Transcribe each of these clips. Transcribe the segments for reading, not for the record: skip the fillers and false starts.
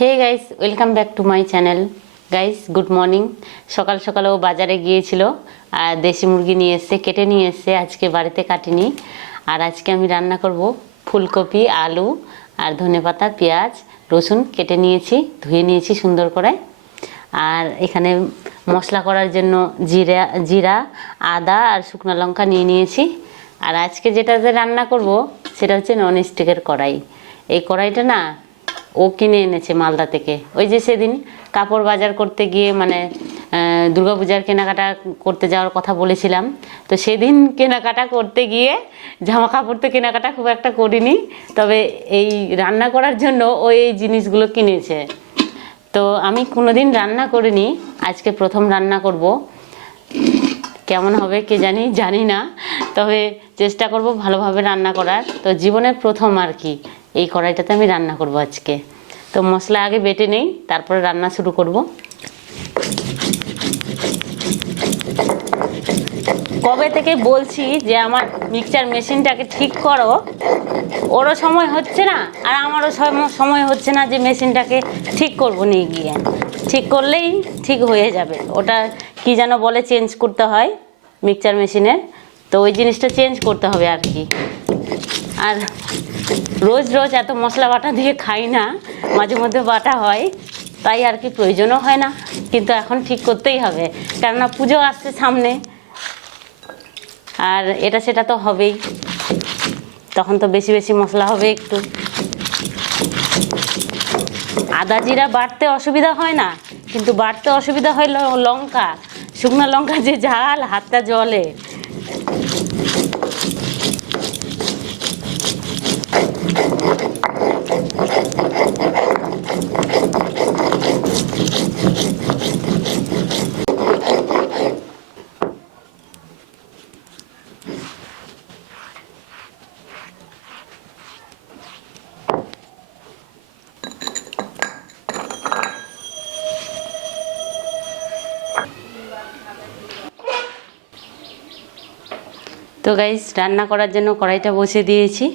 Hey guys, welcome back to my channel. Guys, good morning. সকাল সকালে ও বাজারে গিয়েছিল আর দেশি মুরগি নিয়ে এসছে, কেটে নিয়ে এসছে। আজকে বাড়িতে কাটিনি। আর আজকে আমি রান্না করব ফুলকপি, আলু আর ধনেপাতা, পেঁয়াজ, রসুন কেটে নিয়েছি, ধুয়ে নিয়েছি সুন্দর করে। আর এখানে মশলা করার জন্য জিরা, আদা আর শুকনো লঙ্কা নিয়ে নিয়েছি। আর আজকে যেটাতে রান্না করব সেটা হচ্ছে ননস্টিকের কড়াই। এই কড়াইটা না ও কিনে এনেছে মালদা থেকে। ওই যে সেদিন কাপড় বাজার করতে গিয়ে দুর্গাপূজার কেনাকাটা করতে যাওয়ার কথা বলেছিলাম, তো সেদিন কেনাকাটা করতে গিয়ে জামা কাপড় তো কেনাকাটা খুব একটা করিনি, তবে এই রান্না করার জন্য ও এই জিনিসগুলো কিনেছে। তো আমি কোনোদিন রান্না করিনি, আজকে প্রথম রান্না করব। কেমন হবে কে জানি না, তবে চেষ্টা করব ভালোভাবে রান্না করার। তো জীবনের প্রথম আর কি এই কড়াইটাতে আমি রান্না করব আজকে। তো মশলা আগে বেটে নেই, তারপরে রান্না শুরু করব। কবে থেকে বলছি যে আমার মিক্সচার মেশিনটাকে ঠিক করো, ওরও সময় হচ্ছে না আর আমারও সময় হচ্ছে না যে মেশিনটাকে ঠিক করব নিয়ে গিয়ে। ঠিক করলেই ঠিক হয়ে যাবে। ওটা কি যেন বলে, চেঞ্জ করতে হয় মিক্সচার মেশিনের, তো ওই জিনিসটা চেঞ্জ করতে হবে আর কি। আর রোজ রোজ এত মশলা বাটা দিয়ে খাই না, মাঝে মধ্যে বাটা হয়, তাই আর কি প্রয়োজনও হয় না। কিন্তু এখন ঠিক করতেই হবে, কেননা পুজো আসছে সামনে, আর এটা সেটা তো হবেই, তখন তো বেশি বেশি মশলা হবে একটু। আদা জিরা বাটতে অসুবিধা হয় না, কিন্তু বাটতে অসুবিধা হয় লঙ্কা, শুকনো লঙ্কা যে ঝাল, হাতটা জ্বলে। তো গাইস, রান্না করার জন্য কড়াইটা বসিয়ে দিয়েছি।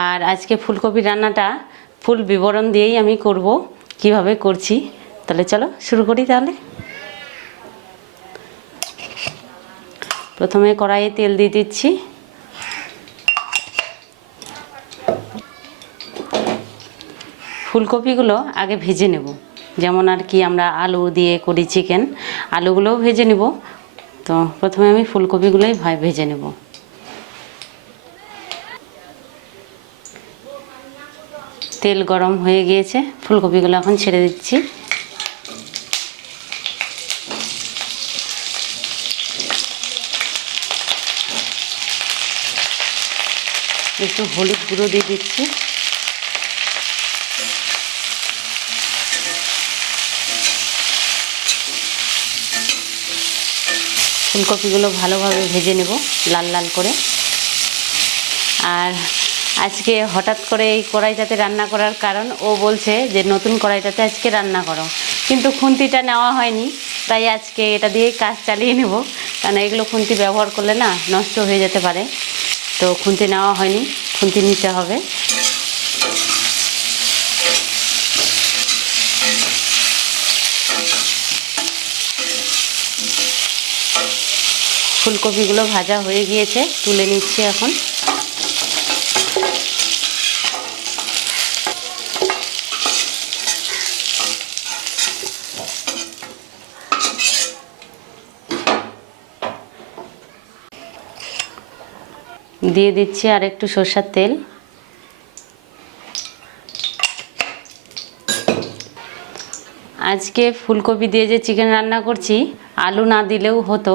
আর আজকে ফুলকপির রান্নাটা ফুল বিবরণ দিয়েই আমি করব, কিভাবে করছি। তাহলে চলো শুরু করি। তাহলে প্রথমে কড়াইয়ে তেল দিয়ে দিচ্ছি। ফুলকপিগুলো আগে ভেজে নেব, যেমন আর কি আমরা আলু দিয়ে করি চিকেন, আলুগুলোও ভেজে নেব। তো প্রথমে আমি ফুলকপিগুলোই ভেজে নেব। তেল গরম হয়ে গিয়েছে, ফুলকপিগুলো এখন ছেড়ে দিচ্ছি। একটু হলুদ গুঁড়ো দিয়ে দিচ্ছি। ফুলকপিগুলো ভালোভাবে ভেজে নেব লাল লাল করে। আর আজকে হঠাৎ করে এই কড়াইটাতে রান্না করার কারণ, ও বলছে যে নতুন কড়াইটাতে আজকে রান্না করো, কিন্তু খুন্তিটা নেওয়া হয়নি, তাই আজকে এটা দিয়েই কাজ চালিয়ে নেব। কারণ এগুলো খুন্তি ব্যবহার করলে না নষ্ট হয়ে যেতে পারে, তো খুন্তি নেওয়া হয়নি, খুন্তি নিতে হবে। ফুলকপিগুলো ভাজা হয়ে গিয়েছে, তুলে নিচ্ছি এখন। দিয়ে দিচ্ছি আর একটু সরষের তেল। আজকে ফুলকপি দিয়ে যে চিকেন রান্না করছি, আলু না দিলেও হতো,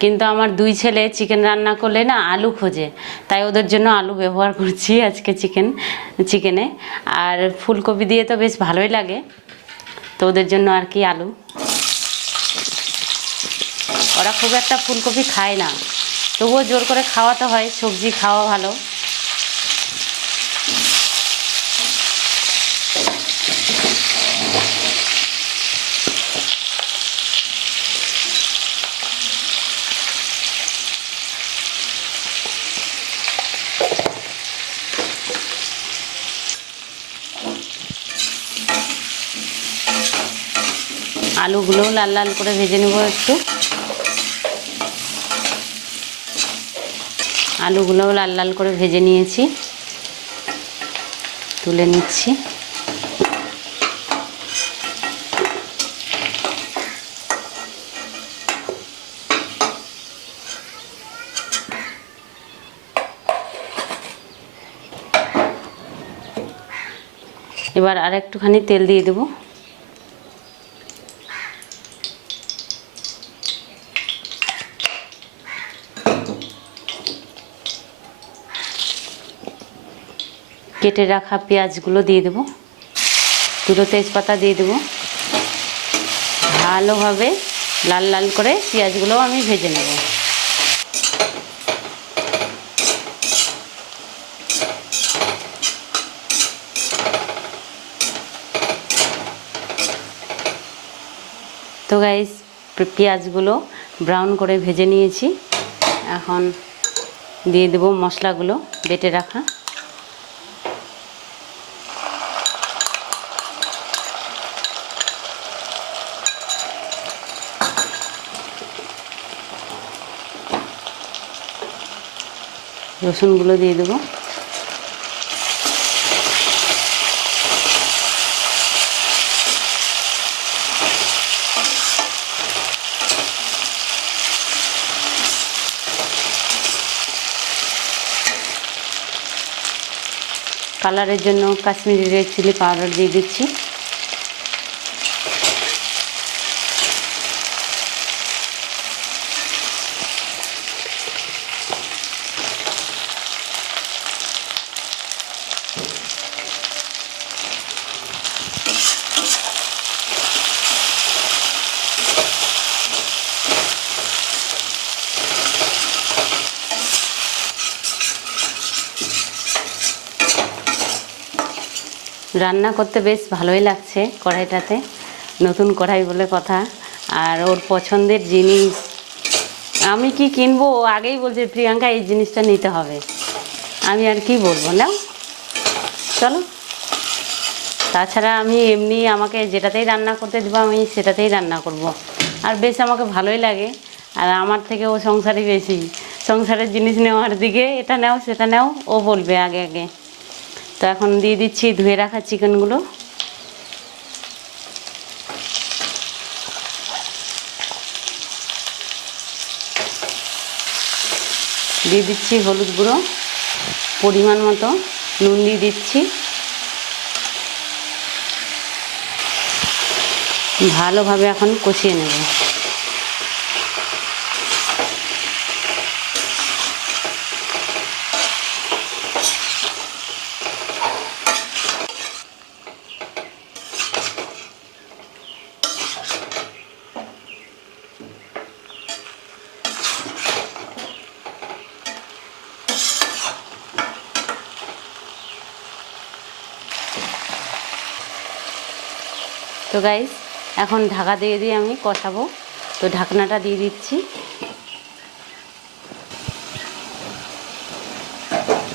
কিন্তু আমার দুই ছেলে চিকেন রান্না করলে না আলু খোঁজে, তাই ওদের জন্য আলু ব্যবহার করছি আজকে চিকেনে। আর ফুলকপি দিয়ে তো বেশ ভালোই লাগে, তো ওদের জন্য আর কি আলু। ওরা খুব একটা ফুলকপি খায় না, তবুও জোর করে খাওয়াতে হয়, সবজি খাওয়া ভালো। আলুগুলোও লাল লাল করে ভেজে নেব একটু। আলুগুলোও লাল লাল করে ভেজে নিয়েছি, তুলে নিচ্ছি। এবার আর একটুখানি তেল দিয়ে দেব। কেটে রাখা পেঁয়াজগুলো দিয়ে দেব, দুটো তেজপাতা দিয়ে দেব। ভালোভাবে লাল লাল করে পেঁয়াজগুলো আমি ভেজে নেব। তো গাইস, পেঁয়াজগুলো ব্রাউন করে ভেজে নিয়েছি। এখন দিয়ে দেব মশলাগুলো বেটে রাখা। রসুনগুলো দিয়ে দেবো। কালারের জন্য কাশ্মীরি রেড চিলি পাউডার দিয়ে দিচ্ছি। রান্না করতে বেশ ভালোই লাগছে কড়াইটাতে, নতুন কড়াই বলে কথা। আর ওর পছন্দের জিনিস, আমি কি কিনবো ও আগেই বলছে প্রিয়াঙ্কা এই জিনিসটা নিতে হবে। আমি আর কি বলবো, নাও চলো। তাছাড়া আমি এমনি আমাকে যেটাতেই রান্না করতে দেবো আমি সেটাতেই রান্না করব। আর বেশ আমাকে ভালোই লাগে। আর আমার থেকে ও সংসারই বেশি, সংসারের জিনিস নেওয়ার দিকে এটা নাও সেটা নাও ও বলবে আগে আগে। তো এখন দিয়ে দিচ্ছি ধুয়ে রাখা চিকেনগুলো। দিয়ে দিচ্ছি হলুদ গুঁড়ো, পরিমাণ মতো নুন দিয়ে দিচ্ছি। ভালোভাবে এখন কষিয়ে নেব। তো গাইস, এখন ঢাকা দিয়ে দিয়ে আমি কষাবো। তো ঢাকনাটা দিয়ে দিচ্ছি।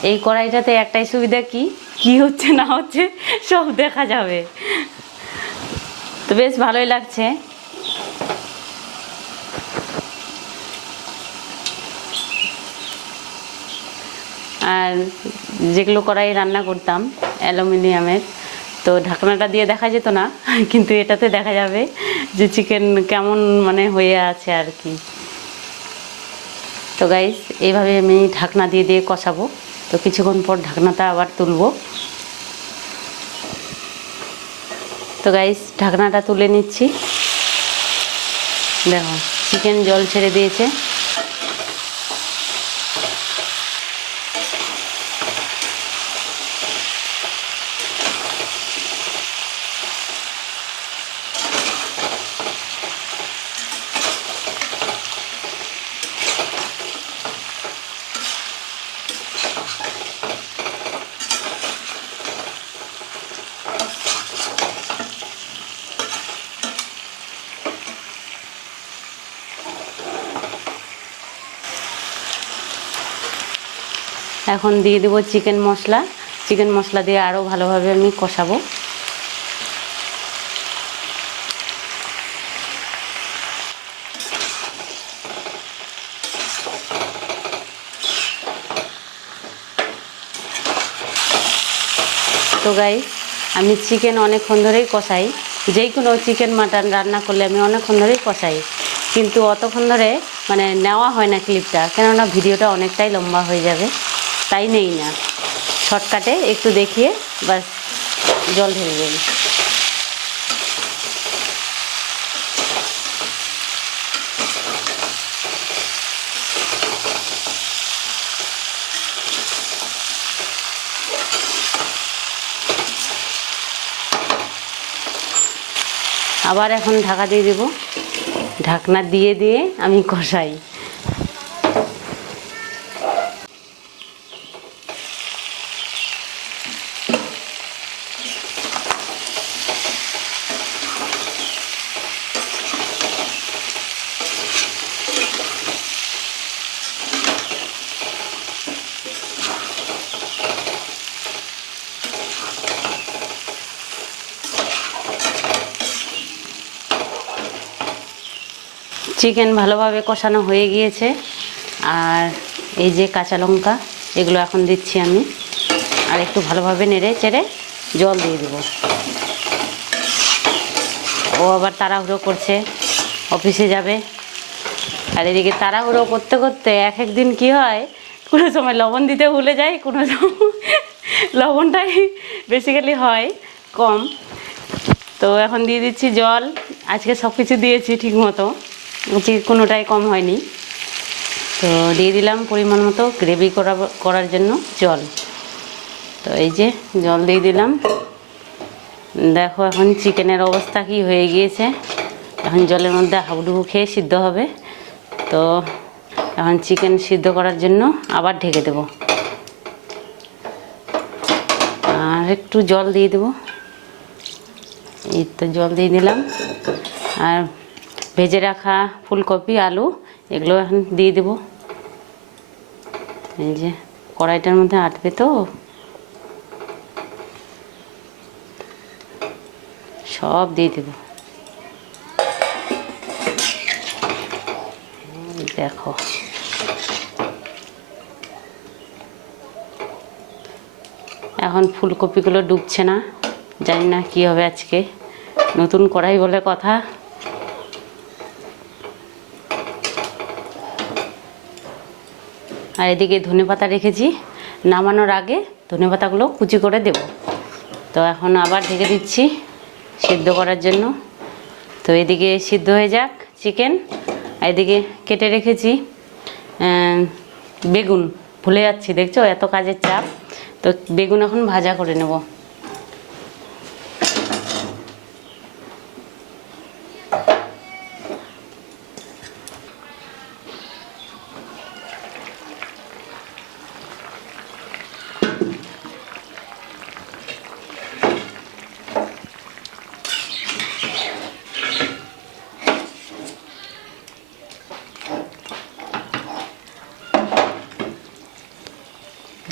এই কড়াইটাতে একটাই সুবিধা, কি হচ্ছে না হচ্ছে সব দেখা যাবে। তো বেশ ভালোই লাগছে। আর যেগুলো কড়াই রান্না করতাম অ্যালুমিনিয়ামের, তো ঢাকনাটা দিয়ে দেখা যেত না, কিন্তু এটাতে দেখা যাবে যে চিকেন কেমন মানে হয়ে আছে আর কি। তো গাইস, এইভাবে আমি ঢাকনা দিয়ে দিয়ে কষাবো। তো কিছুক্ষণ পর ঢাকনাটা আবার তুলবো। তো গাইস, ঢাকনাটা তুলে নিচ্ছি। দেখো চিকেন জল ছেড়ে দিয়েছে। এখন দিয়ে দেবো চিকেন মশলা। চিকেন মশলা দিয়ে আরও ভালোভাবে আমি কষাবো। তো গাইস আমি চিকেন অনেকক্ষণ ধরেই কষাই, যেই কোনো চিকেন মাটন রান্না করলে আমি অনেকক্ষণ ধরেই কষাই, কিন্তু অতক্ষণ ধরে মানে নেওয়া হয় না ক্লিপটা, কেননা ভিডিওটা অনেকটাই লম্বা হয়ে যাবে, তাই নেই না। শর্টকাটে একটু দেখিয়ে বাস জল ঢেলে দেব। আবার এখন ঢাকা দিয়ে দেব, ঢাকনা দিয়ে দিয়ে আমি কষাই। চিকেন ভালোভাবে কষানো হয়ে গিয়েছে, আর এই যে কাঁচা লঙ্কা এগুলো এখন দিচ্ছি আমি, আর একটু ভালোভাবে নেড়ে চেড়ে জল দিয়ে দেব। ও আবার তাড়াহুড়ো করছে, অফিসে যাবে, আর এদিকে তাড়াহুড়ো করতে করতে এক এক দিন কী হয়, কোনো সময় লবণ দিতে ভুলে যাই, কোনো সময় লবণটাই বেসিক্যালি হয় কম। তো এখন দিয়ে দিচ্ছি জল, আজকে সব কিছু দিয়েছি ঠিক মতো, কোনোটাই কম হয়নি। তো দিয়ে দিলাম পরিমাণ মতো গ্রেভি করার জন্য জল। তো এই যে জল দিয়ে দিলাম। দেখো এখন চিকেনের অবস্থা কি হয়ে গিয়েছে, এখন জলের মধ্যে হাবুডুবু খেয়ে সিদ্ধ হবে। তো এখন চিকেন সিদ্ধ করার জন্য আবার ঢেকে দেব, আর একটু জল দিয়ে দেব। এই তো জল দিয়ে দিলাম, আর ভেজে রাখা ফুলকপি আলু এগুলো এখন দিয়ে দেব। এই যে কড়াইটার মধ্যে আটবে, তো সব দিয়ে দেব। দেখো এখন ফুলকপিগুলো ডুবছে না, জানি না কী হবে আজকে, নতুন কড়াই বলে কথা। আর এদিকে ধনেপাতা রেখেছি, নামানোর আগে ধনেপাতাগুলো কুচি করে দেব। তো এখন আবার ঢেকে দিচ্ছি সিদ্ধ করার জন্য। তো এদিকে সিদ্ধ হয়ে যাক চিকেন, আর এদিকে কেটে রেখেছি বেগুন, ভুলে যাচ্ছি দেখছো এত কাজের চাপ। তো বেগুন এখন ভাজা করে নেব।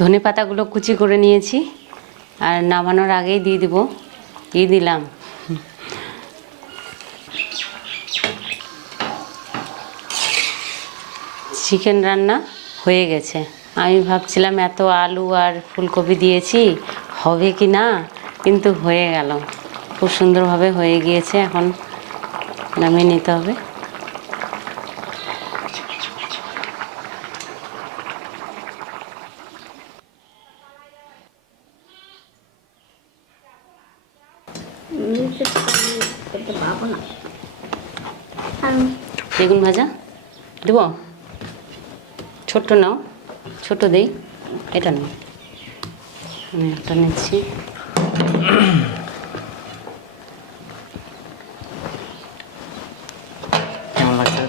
ধনে পাতাগুলো কুচি করে নিয়েছি, আর নামানোর আগেই দিয়ে দিলাম। চিকেন রান্না হয়ে গেছে। আমি ভাবছিলাম এত আলু আর ফুলকপি দিয়েছি হবে কি না, কিন্তু হয়ে গেল, খুব সুন্দরভাবে হয়ে গিয়েছে। এখন নামিয়ে নিতে হবে। বেগুন ভাজা দেব, ছোট্ট নাও, ছোট দেই, এটা নাও, আমি একটা নিচ্ছি। কেমন লাগছে?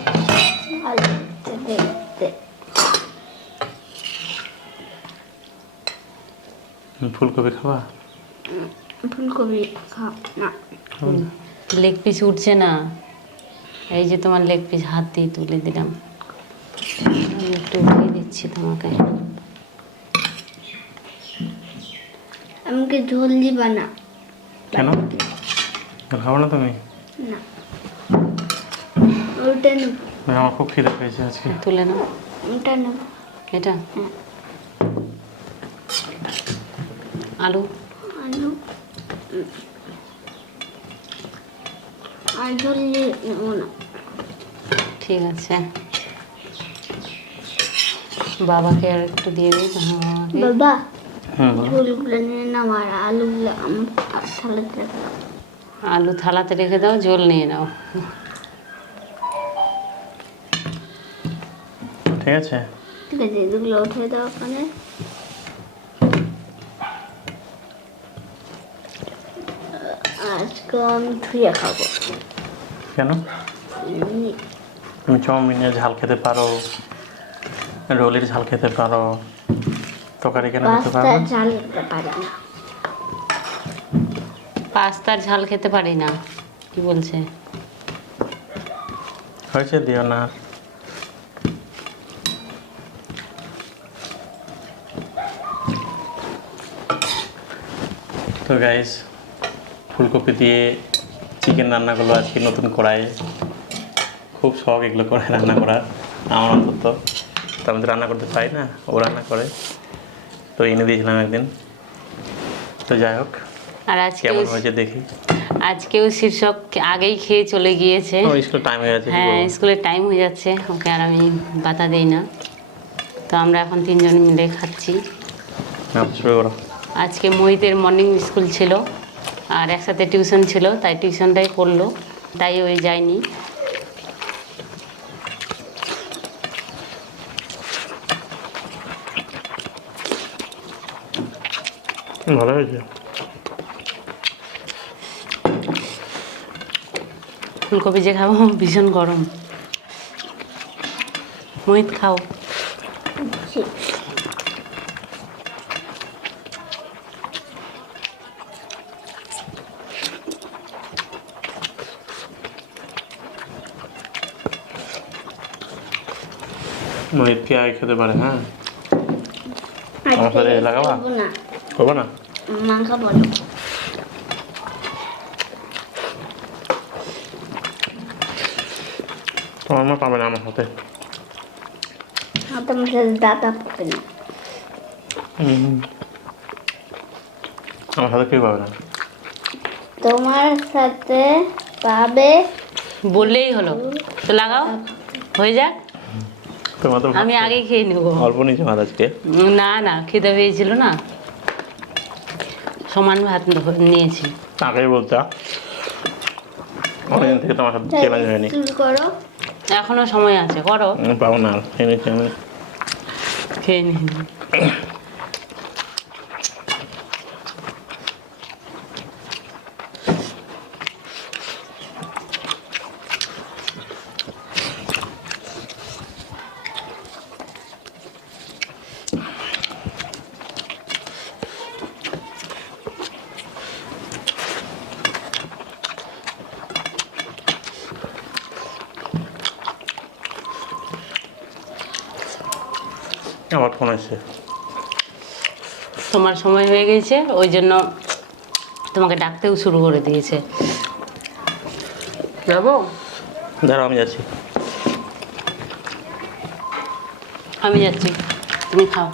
ফুলকপি খাবা? ফুলকপি না, লেগ পিস উঠছে না, এই যে তোমার লেগ পিস হাত দিয়ে তুলে দিলাম, আমি একটু উঠিয়ে দিচ্ছি তোমাকে। আমাকে ঝোল দিবা না। কেন? খাবো না তুমি? না, ওটা নেব। আমার খুব খিদে পেয়েছে আজকে। তুলে নাও, ওটা নেব। এটা আলু আলু আর ঝোল দিয়ে নেবো না। ঠিক আছে, বাবাকে আর একটু দিয়ে দিই। বাবাকে বাবা হুম বলো। ঝোলগুলো নিয়ে নাও আর আলুগুলো আমার থালাতে রাখো। আলু থালাতে রেখে দাও, ঝোল নিয়ে নাও। ঠিক আছে, ঠিক আছে, এগুলো উঠে দাও ওখানে। আজকে আমি ধুয়ে খাবো। কেন? এমনি তুমি চাউমিনের ঝাল খেতে পারো, রোলের ঝাল খেতে পারো, তরকারি কেন খেতে পাস্তা পারো না? ঝাল খেতে পারি না। পাস্তার ঝাল খেতে পারি না, কি বলছে? হয়েছে, দিও না। তো গাইস, ফুলকপি দিয়ে চিকেন রান্না করবো আজকে নতুন কড়াই। খুব শখ এগুলো করে রান্না করার আমার অন্তত। তো আমি তো রান্না করতে পারি না, ও রান্না করে, তো এনে দিয়েছিলাম একদিন। তো যাই হোক, আর আজকেও কেমন হয়েছে দেখি। আজকেও শীর্ষক আগেই খেয়ে চলে গিয়েছে। ও স্কুল টাইম হয়ে গেছে, কি হ্যাঁ, বলবো? স্কুলের টাইম হয়ে যাচ্ছে, ওকে আর আমি বাতা দেই না। তো আমরা এখন তিনজন মিলে খাচ্ছি। শুরু করো। আজকে মোহিতের মর্নিং স্কুল ছিল আর একসাথে টিউশন ছিল, তাই টিউশনটাই করলো, তাই ওই যায়নি। ভালো হয়েছে। ফুলকপি যে খাবো ভীষণ গরম। মোহিত খাও। ঠিক। মোহিত কে আগে খেতে পারে? হ্যাঁ, আমার আজকে সাথে লাগাবা? খাবো না, করবো না? মাংস বলো। তোমার মা পাবে না আমার হাতে। তোমার সাথে দাদা পাবে না। আমার হাতে কেউ পাবে না। তোমার সাথে পাবে। বললেই হলো, তো লাগাও, হয়ে যাক। তোমার তো আমি আগে খেয়ে নেবো। অল্প নিয়েছে ভাত আজকে। না না, খিদে পেয়েছিল না, সমান ভাত নিয়েছি। আগেই বলতে, অনেকদিন থেকে তোমার সাথে চ্যালেঞ্জ হয়নি। শুরু করো। এখনো সময় আছে, করো। পাবো না, এনেছি আমি। খেয়ে নিন। আমার ফোন আসছে। তোমার সময় হয়ে গেছে, ওই জন্য তোমাকে ডাকতেও শুরু করে দিয়েছে। যাবো, দাঁড়াও আমি যাচ্ছি। আমি যাচ্ছি, তুমি খাও।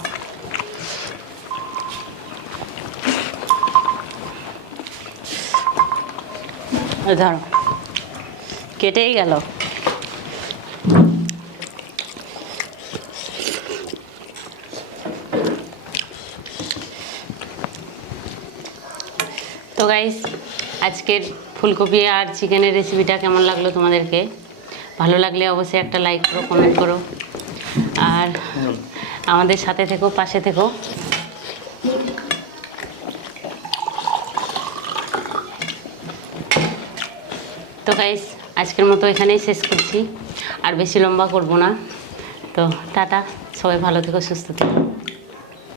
এই ধরো, কেটেই গেল। তো গাইস, আজকের ফুলকপি আর চিকেনের রেসিপিটা কেমন লাগলো তোমাদেরকে? ভালো লাগলে অবশ্যই একটা লাইক করো, কমেন্ট করো, আর আমাদের সাথে থেকো, পাশে থেকো। তো গাইস, আজকের মতো এখানেই শেষ করছি, আর বেশি লম্বা করব না। তো টাটা, সবাই ভালো থেকো, সুস্থ থেকো।